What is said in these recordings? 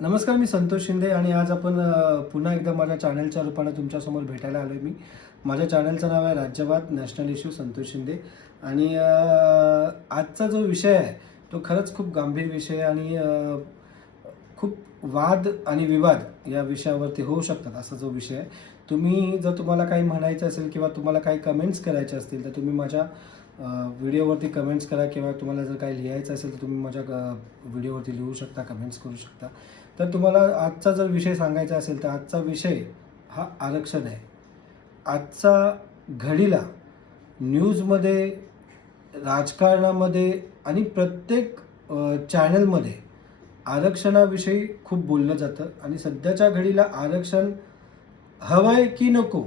नमस्कार, मी संतोष शिंदे आणि आज आपण पुन्हा एकदा माझ्या चॅनलच्या रूपाने तुमच्यासमोर भेटायला आलो आहे मी. माझ्या चॅनलचं नाव आहे राज्यवाद नॅशनल इश्यू संतोष शिंदे. आणि आजचा जो विषय आहे तो खरंच खूप गंभीर विषय आहे आणि खूप वाद आणि विवाद या विषयावरती होऊ शकतात असा जो विषय आहे. तुम्हाला काही म्हणायचं असेल किंवा तुम्हाला काही कमेंट्स करायचे असतील तर तुम्ही माझ्या व्हिडिओवरती कमेंट्स करा किंवा तुम्हाला जर काही लिहायचं असेल तर तुम्ही माझ्या व्हिडिओवरती लिहू शकता, कमेंट्स करू शकता. तर तुम्हाला आजचा जर विषय सांगायचा असेल तर आजचा विषय हा आरक्षण आहे. आजचा घडीला न्यूजमध्ये, राजकारणामध्ये आणि प्रत्येक चॅनलमध्ये आरक्षणाविषयी खूप बोललं जातं आणि सध्याच्या घडीला आरक्षण हवं आहे की नको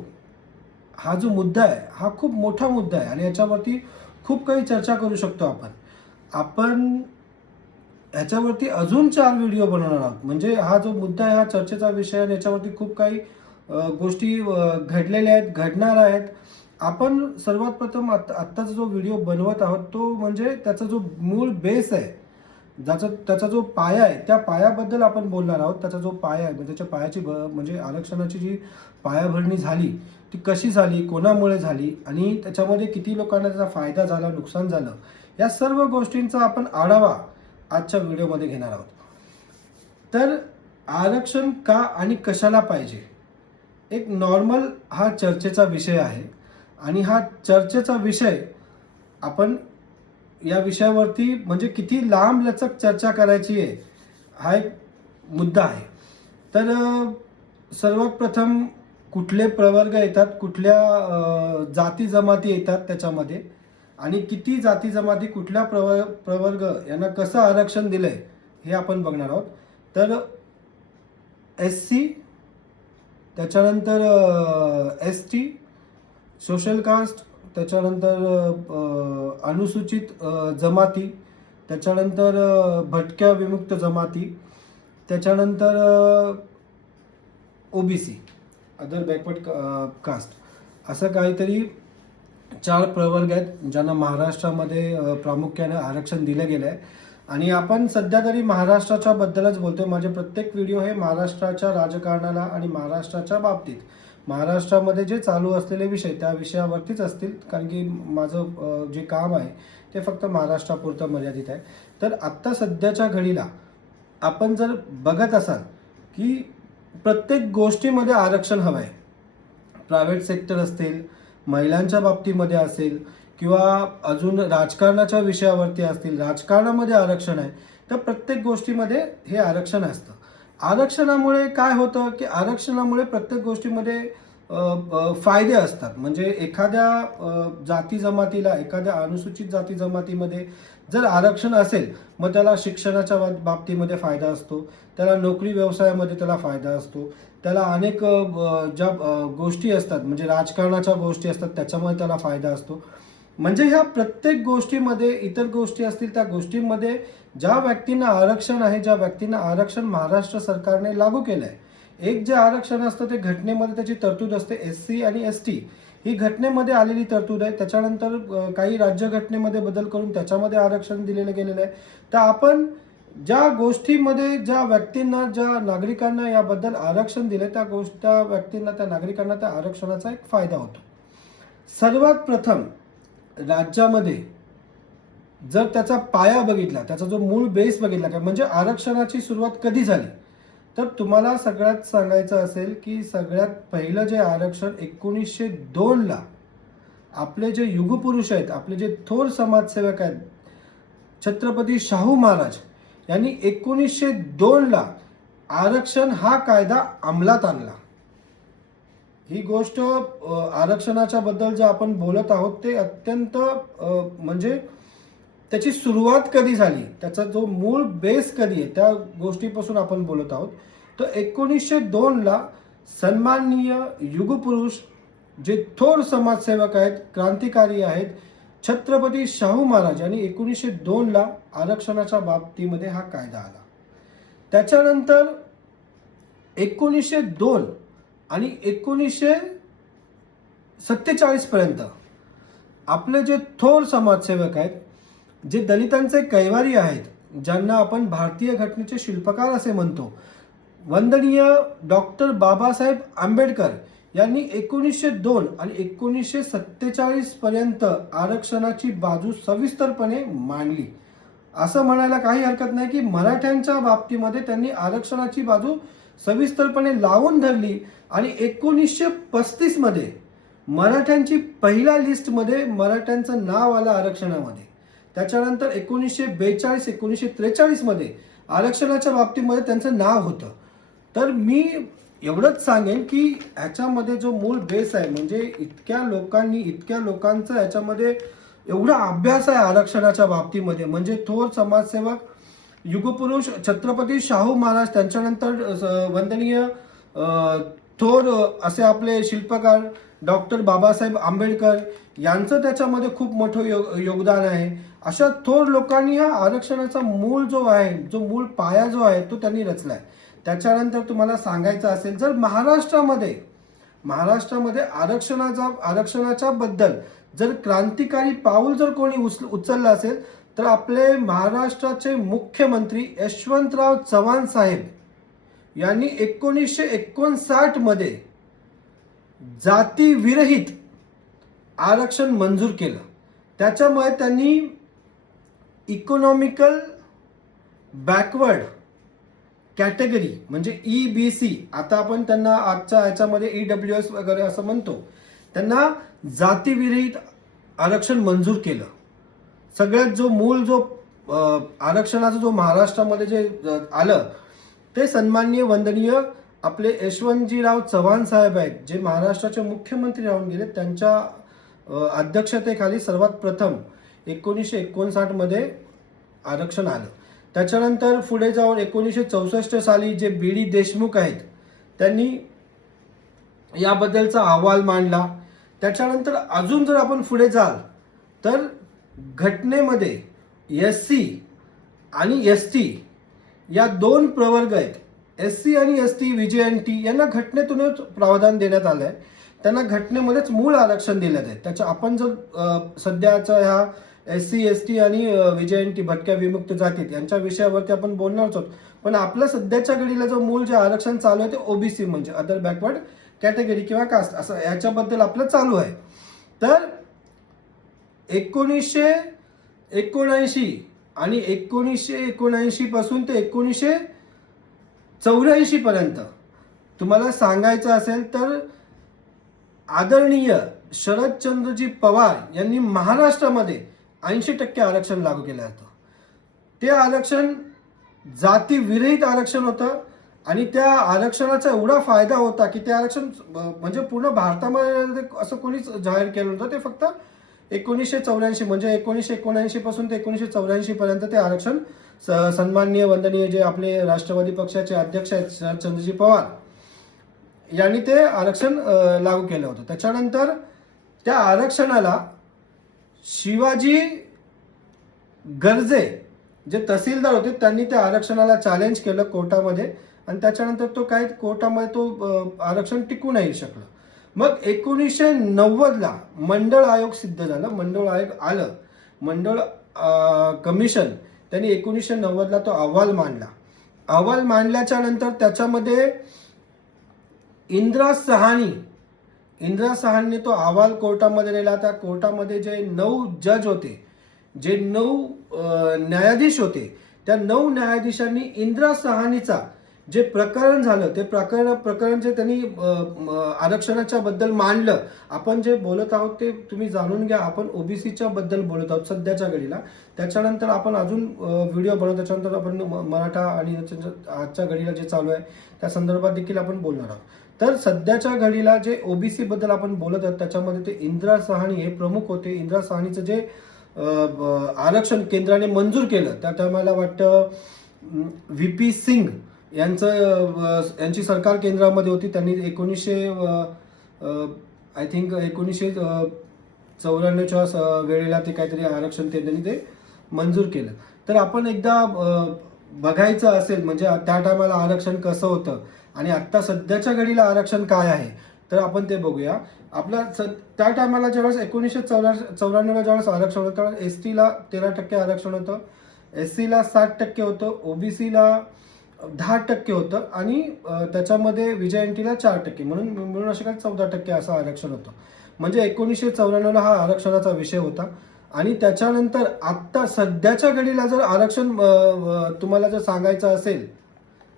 हा जो मुद्दा आहे हा खूप मोठा मुद्दा आहे आणि याच्यावरती खूप काही चर्चा करू शकतो आपण. आपण ह्याच्यावरती अजून 4 व्हिडिओ बनवणार आहोत. म्हणजे हा जो मुद्दा आहे हा चर्चेचा विषय आणि याच्यावरती खूप काही गोष्टी घडलेल्या आहेत, घडणार आहेत. आपण सर्वात प्रथम आत्ताचा जो व्हिडिओ बनवत आहोत तो म्हणजे त्याचा जो मूळ बेस आहे, त्याचा जो पाया आहे त्या पायाबद्दल आपण बोलणार आहोत. त्याचा जो पाया आहे म्हणजे त्याच्या पायाची म्हणजे आरक्षणाची जी पायाभरणी झाली ती कशी झाली, कोणामुळे झाली आणि त्याच्यामध्ये किती लोकांना त्याचा फायदा झाला, नुकसान झालं, या सर्व गोष्टींचा आपण आढावा आजच्या व्हिडिओमध्ये घेणार आहोत. तर आरक्षण का आणि कशाला पाहिजे, एक नॉर्मल हा चर्चेचा विषय आहे आणि हा चर्चेचा विषय आपण या विषयावरती म्हणजे किती लांब लचक चर्चा करायची आहे हा एक मुद्दा आहे. तर सर्वात प्रथम कुठले प्रवर्ग येतात, कुठल्या जाती जमाती येतात त्याच्यामध्ये आणि किती जाती जमाती कुठल्या प्रवर्ग यांना कसं आरक्षण दिलंय हे आपण बघणार आहोत. तर SC, त्याच्यानंतर ST, सोशल कास्ट, त्याच्यानंतर अनुसूचित जमाती, त्याच्यानंतर भटक्या विमुक्त जमाती, त्याच्यानंतर OBC अदर बॅकवर्ड कास्ट, असं काहीतरी 4 प्रवर्ग आहेत ज्यांना महाराष्ट्रामध्ये प्रामुख्याने आरक्षण दिलं गेलं आहे. आणि आपण सध्या तरी महाराष्ट्राच्या बद्दलच बोलतोय. माझे प्रत्येक व्हिडिओ हे महाराष्ट्राच्या राजकारणाला आणि महाराष्ट्राच्या बाबतीत, महाराष्ट्रामध्ये जे चालू असलेले विषय त्या विषयावरतीच असतील, कारण की माझं जे काम आहे ते फक्त महाराष्ट्रापुरतं मर्यादित आहे. तर आत्ता सध्याच्या घडीला आपण जर बघत असाल की प्रत्येक गोष्टीमध्ये आरक्षण हवं आहे. प्रायव्हेट सेक्टर असतील, महिलांच्या बाबतीमध्ये असेल किंवा अजून राजकारणाच्या विषयावरती असतील, राजकारणामध्ये आरक्षण आहे. तर प्रत्येक गोष्टीमध्ये हे आरक्षण असतं. आरक्षणामुळे काय होतं की आरक्षणामुळे प्रत्येक गोष्टीमध्ये फायदे असतात. म्हणजे एखाद्या जाती जमातीला, एखाद्या अनुसूचित जाती जमातीमध्ये जर आरक्षण असेल मग त्याला शिक्षणाच्या बाबतीमध्ये फायदा असतो, त्याला नोकरी व्यवसायामध्ये त्याला फायदा असतो, त्याला अनेक ज्या गोष्टी असतात म्हणजे राजकारणाच्या गोष्टी असतात त्याच्यामध्ये त्याला फायदा असतो. म्हणजे ह्या प्रत्येक गोष्टीमध्ये इतर गोष्टी असतील त्या गोष्टींमध्ये ज्या व्यक्तींना आरक्षण आहे, ज्या व्यक्तींना आरक्षण महाराष्ट्र सरकारने लागू केलं आहे, एक जे आरक्षण असतं ते घटनेमध्ये त्याची तरतूद असते. SC आणि ST ही घटनेमध्ये आलेली तरतूद आहे. त्याच्यानंतर काही राज्यघटनेमध्ये बदल करून त्याच्यामध्ये आरक्षण दिलेलं गेलेलं आहे. तर आपण ज्या गोष्टीमध्ये ज्या व्यक्तींना, ज्या नागरिकांना याबद्दल आरक्षण दिले त्या व्यक्तींना, त्या नागरिकांना त्या आरक्षणाचा एक फायदा होतो. सर्वात प्रथम राज्यामध्ये जर त्याचा पाया बघितला, त्याचा जो मूळ बेस बघितला का म्हणजे आरक्षणाची सुरुवात कधी झाली, तर तुम्हाला सगळ्यात सांगायचं असेल की सगळ्यात पहिलं जे आरक्षण 1902 ला आपले जे युगपुरुष आहेत, आपले जे थोर समाजसेवक आहेत, छत्रपती शाहू महाराज यांनी 1902 ला आरक्षण हा कायदा अंमलात आणला. ही गोष्ट आरक्षणाच्या बद्दल जे आपण बोलत आहोत ते अत्यंत म्हणजे त्याची सुरुवात कधी झाली, त्याचा जो मूळ बेस कधी आहे त्या गोष्टीपासून आपण बोलत आहोत. तर 1902 ला सन्माननीय युगपुरुष जे थोर समाजसेवक आहेत, क्रांतिकारी आहेत, छत्रपती शाहू महाराज यांनी 1902 ला आरक्षणाच्या बाबतीमध्ये हा कायदा आला. त्याच्यानंतर 1902 आणि 1947 पर्यंत आपले जे थोर समाजसेवक आहेत, जे दलितांचे कैवारी आहेत, ज्यांना आपण भारतीय घटनेचे शिल्पकार असे म्हणतो, वंदनीय डॉक्टर बाबासाहेब आंबेडकर यांनी 1902 आणि 1947 पर्यंत आरक्षणाची बाजू सविस्तरपणे मांडली. असं म्हणायला काही हरकत नाही की मराठ्यांच्या बाबतीमध्ये त्यांनी आरक्षणाची बाजू सविस्तरपणे लावून धरली आणि 1935 मध्ये मराठ्यांची पहिल्या लिस्टमध्ये मराठ्यांचं नाव आलं आरक्षणामध्ये. त्याच्यानंतर 1942 1943 मध्ये आरक्षणाच्या बाबतीमध्ये त्यांचं नाव होतं. तर मी एवढंच सांगेन की ह्याच्यामध्ये जो मूळ बेस आहे, म्हणजे इतक्या लोकांचा याच्यामध्ये एवढा अभ्यास आहे आरक्षणाच्या बाबतीमध्ये, म्हणजे थोर समाजसेवक युगपुरुष छत्रपती शाहू महाराज, त्यांच्यानंतर वंदनीय थोर असे आपले शिल्पकार डॉक्टर बाबासाहेब आंबेडकर यांचं त्याच्यामध्ये खूप मोठं योगदान आहे. अशा थोर लोकांनी हा आरक्षणाचा मूळ जो आहे, जो मूळ पाया जो आहे तो त्यांनी रचलाय. त्याच्यानंतर तुम्हाला सांगायचं असेल, जर महाराष्ट्रामध्ये आरक्षणाच्या बद्दल जर क्रांतिकारी पाऊल जर कोणी उचललं असेल तर आपले महाराष्ट्राचे मुख्यमंत्री यशवंतराव चव्हाण साहेब यांनी 1959 मध्ये जातीविरहित आरक्षण मंजूर केलं. त्याच्यामुळे त्यांनी इकॉनॉमिकल बॅकवर्ड कॅटेगरी म्हणजे EBC, आता आपण त्यांना आजच्या याच्यामध्ये EWS वगैरे असं म्हणतो, त्यांना जातीविरहित आरक्षण मंजूर केलं. सगळ्यात जो मूळ जो आरक्षणाचा जो महाराष्ट्रामध्ये जे आलं ते सन्माननीय वंदनीय आपले यशवंतजीराव चव्हाण साहेब आहेत, जे महाराष्ट्राचे मुख्यमंत्री राहून गेले. त्यांच्या अध्यक्षतेखाली सर्वात प्रथम 1959 मध्ये आरक्षण आलं. त्याच्यानंतर पुढे जाऊन 1964 साली जे BD देशमुख आहेत त्यांनी याबद्दलचा अहवाल मांडला. त्याच्यानंतर अजून जर आपण पुढे जाल तर घटनेमध्ये SC आणि ST या दोन प्रवर्ग आहेत. SC आणि ST VJ&T यांना घटनेतूनच प्रावधान देण्यात आलं आहे. त्यांना घटनेमध्येच मूळ आरक्षण दिलं आहे. त्याच्या आपण जर सध्याच्या ह्या SC ST आणि VJ&T भटक्या विमुक्त जाती यांच्या विषयावरती आपण बोलणारच आहोत, पण आपल्या सध्याच्या घडीला जो मूळ जे आरक्षण चालू आहे ते OBC म्हणजे अदर बॅकवर्ड कॅटेगरी किंवा कास्ट असं याच्याबद्दल आपलं चालू आहे. तर 1979 आणि 1979 पासून ते 1984 पर्यंत तुम्हाला सांगायचं असेल तर आदरणीय शरदचंद्रजी पवार यांनी महाराष्ट्रामध्ये 80% आरक्षण लागू केलं होतं. ते आरक्षण जातीविरहित आरक्षण होतं आणि त्या आरक्षणाचा एवढा फायदा होता की ते आरक्षण म्हणजे पूर्ण भारतामध्ये असं कोणीच जाहीर केलं नव्हतं. ते फक्त 1984 म्हणजे 1979 पासून ते 1984 पर्यंत ते आरक्षण सन्माननीय वंदनीय जे आपले राष्ट्रवादी पक्षाचे अध्यक्ष आहेत शरदचंद्रजी पवार यांनी ते आरक्षण लागू केलं होतं. त्याच्यानंतर त्या आरक्षणाला शिवाजी गर्जे जे तहसीलदार होते त्यांनी त्या आरक्षणाला चॅलेंज केलं कोर्टामध्ये आणि त्याच्यानंतर तो काय कोर्टामध्ये तो आरक्षण टिकू नाही शकलं. मग 1990ला मंडळ आयोग सिद्ध झालं, मंडळ आयोग आलं, मंडळ कमिशन त्यांनी 1990ला तो अहवाल मांडला. अहवाल मांडल्याच्या नंतर त्याच्यामध्ये इंदिरा सहानीने तो अहवाल कोर्टामध्ये नेला. त्या कोर्टामध्ये जे 9 जज होते, जे 9 न्यायाधीश होते, त्या 9 न्यायाधीशांनी इंदिरा सहानीचा जे प्रकरण झालं ते प्रकरण जे त्यांनी आरक्षणाच्या बद्दल मांडलं. आपण जे बोलत आहोत ते तुम्ही जाणून घ्या, आपण OBCच्या बद्दल बोलत आहोत सध्याच्या घडीला. त्याच्यानंतर आपण अजून व्हिडिओ बनवू, त्याच्यानंतर आपण मराठा आणि आजच्या घडीला जे चालू आहे त्या संदर्भात देखील आपण बोलणार आहोत. तर सध्याच्या घडीला जे OBC बद्दल आपण बोलत आहोत त्याच्यामध्ये ते इंदिरा सहानी हे प्रमुख होते. इंदिरा सहानीचं जे आरक्षण केंद्राने मंजूर केलं त्या मला वाटतं VP सिंग यांची सरकार केंद्रामध्ये होती. त्यांनी 1994च्या वेळेला ते काहीतरी आरक्षण त्यांनी ते मंजूर केलं. तर आपण एकदा बघायचं असेल म्हणजे त्या टायमाला आरक्षण कसं होतं आणि आत्ता सध्याच्या घडीला आरक्षण काय आहे तर आपण ते बघूया. आपल्या त्या टायमाला ज्यावेळेस 1994ला ज्यावेळेस आरक्षण होतं त्यावेळेस STला 13% आरक्षण होतं, SC ला 60% होतं, OBCला 10% होतं आणि त्याच्यामध्ये VJNTला 4%, म्हणून मिळून असे काय 14% असं आरक्षण होतं. म्हणजे 1994ला हा आरक्षणाचा विषय होता. आणि त्याच्यानंतर आत्ता सध्याच्या घडीला जर आरक्षण तुम्हाला जर सांगायचं असेल,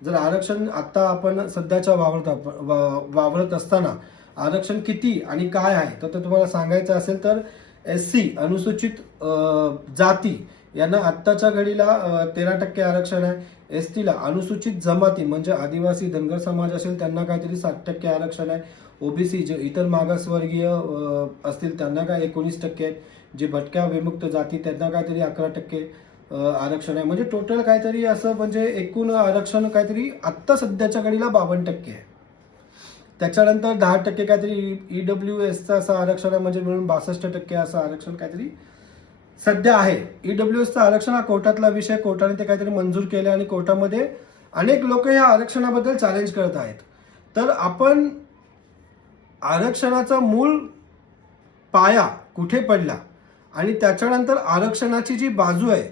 जर आरक्षण आत्ता आपण सध्याच्या वावरत असताना आरक्षण किती आणि काय आहे तर तुम्हाला सांगायचं असेल तर SC अनुसूचित जाती यांना आत्ताच्या घडीला 13% आरक्षण आहे. STला अनुसूचित जमाती म्हणजे आदिवासी धनगर समाज असेल त्यांना काहीतरी 7% आरक्षण आहे. OBC जे इतर मागासवर्गीय असतील त्यांना काय 19% आहे. जे भटक्या विमुक्त जाती त्यांना काहीतरी 11% आरक्षण आहे. म्हणजे टोटल काहीतरी असं म्हणजे एकूण आरक्षण काहीतरी आत्ता सध्याच्या घडीला 52% आहे. त्याच्यानंतर 10% काहीतरी EWSचं असं आरक्षण आहे, म्हणजे मिळून 62% असं आरक्षण काहीतरी सध्या आहे. EWSचं आरक्षण हा कोर्टातला विषय, कोर्टाने ते काहीतरी मंजूर केले आणि कोर्टामध्ये अनेक लोक या आरक्षणाबद्दल चॅलेंज करत आहेत. तर आपण आरक्षणाचा मूळ पाया कुठे पडला आणि त्याच्यानंतर आरक्षणाची जी बाजू आहे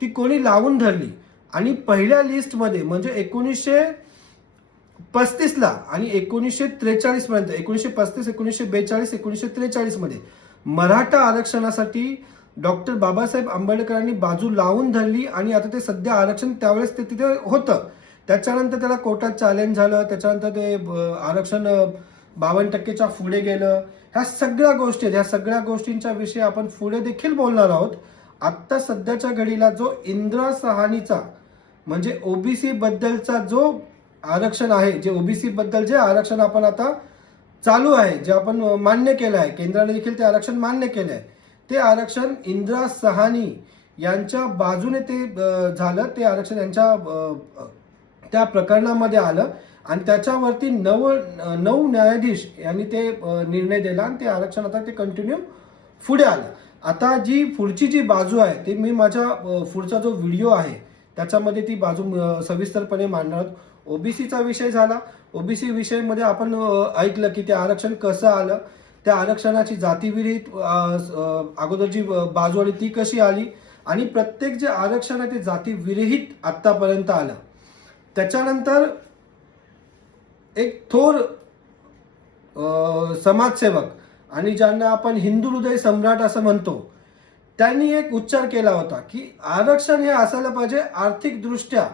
ती कोणी लावून धरली आणि पहिल्या लिस्टमध्ये म्हणजे 1935ला आणि 1943 पर्यंत 1935, 1942, 1943 मध्ये मराठा आरक्षणासाठी डॉक्टर बाबासाहेब आंबेडकरांनी बाजू लावून धरली आणि आता ते सध्या आरक्षण त्यावेळेस ते तिथे होतं. त्याच्यानंतर त्याला कोर्टात चॅलेंज झालं, त्याच्यानंतर ते आरक्षण 52%च्या पुढे गेलं. ह्या सगळ्या गोष्टी आहेत, ह्या सगळ्या गोष्टींच्या विषयी आपण पुढे देखील बोलणार आहोत. आत्ता सध्याच्या घडीला जो इंदिरा सहानीचा म्हणजे OBC बद्दलचा जो आरक्षण आहे, जे OBC बद्दल जे आरक्षण आपण आता चालू आहे, जे आपण मान्य केलं आहे, केंद्राने देखील ते आरक्षण मान्य केलं आहे, ते आरक्षण इंदिरा सहानी यांच्या बाजूने ते झालं. ते आरक्षण यांच्या त्या प्रकरणामध्ये आलं आणि त्याच्यावरती 9 न्यायाधीश यांनी ते निर्णय दिला आणि ते आरक्षण आता ते कंटिन्यू पुढे आलं. आता जी पुढची जी बाजू आहे ती मी माझ्या पुढचा जो व्हिडिओ आहे त्याच्यामध्ये ती बाजू सविस्तरपणे मांडणार आहोत. OBCचा विषय झाला. OBC विषयमध्ये आपण ऐकलं की ते आरक्षण कसं आलं, त्या आरक्षणाची जातीविरहित अगोदर जी बाजू आली ती कशी आली आणि प्रत्येक जे आरक्षण आहे ते जातीविरहित आत्तापर्यंत आलं. त्याच्यानंतर एक थोर समाजसेवक आणि ज्यांना आपण हिंदू हृदय सम्राट असं म्हणतो, त्यांनी एक उच्चार केला होता की आरक्षण हे असायला पाहिजे आर्थिकदृष्ट्या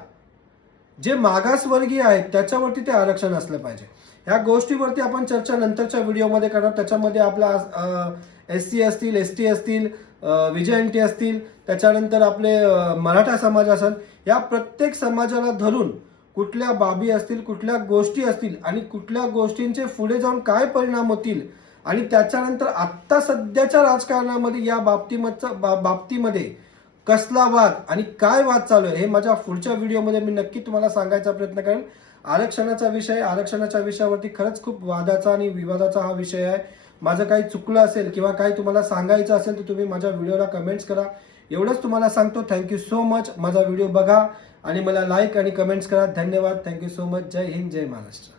जे मागासवर्गीय आहेत त्याच्यावरती ते आरक्षण असलं पाहिजे. ह्या गोष्टीवरती आपण चर्चा नंतरच्या व्हिडिओमध्ये करणार. त्याच्यामध्ये आपला SC असतील, ST असतील, VJNT असतील, त्याच्यानंतर आपले मराठा समाज असेल, या प्रत्येक समाजाला धरून कुठल्या बाबी असतील, कुठल्या गोष्टी असतील आणि कुठल्या गोष्टींचे पुढे जाऊन काय परिणाम होतील आणि त्याच्यानंतर आत्ता सध्याच्या राजकारणामध्ये या बाबतीमध्ये कसला वाद आणि काय वाद चालू आहे हे माझ्या पुढच्या व्हिडिओमध्ये मी नक्की तुम्हाला सांगायचा प्रयत्न करेन. आरक्षणाच्या विषयावरती खरंच खूप वादाचा आणि विवादाचा हा विषय आहे. माझं काही चुकलं असेल किंवा काही तुम्हाला सांगायचं असेल तर तुम्ही माझ्या व्हिडिओला कमेंट्स करा. एवढंच तुम्हाला सांगतो. Thank you so much. माझा व्हिडिओ बघा आणि मला लाईक आणि कमेंट्स करा. धन्यवाद. Thank you so much. जय हिंद, जय महाराष्ट्र.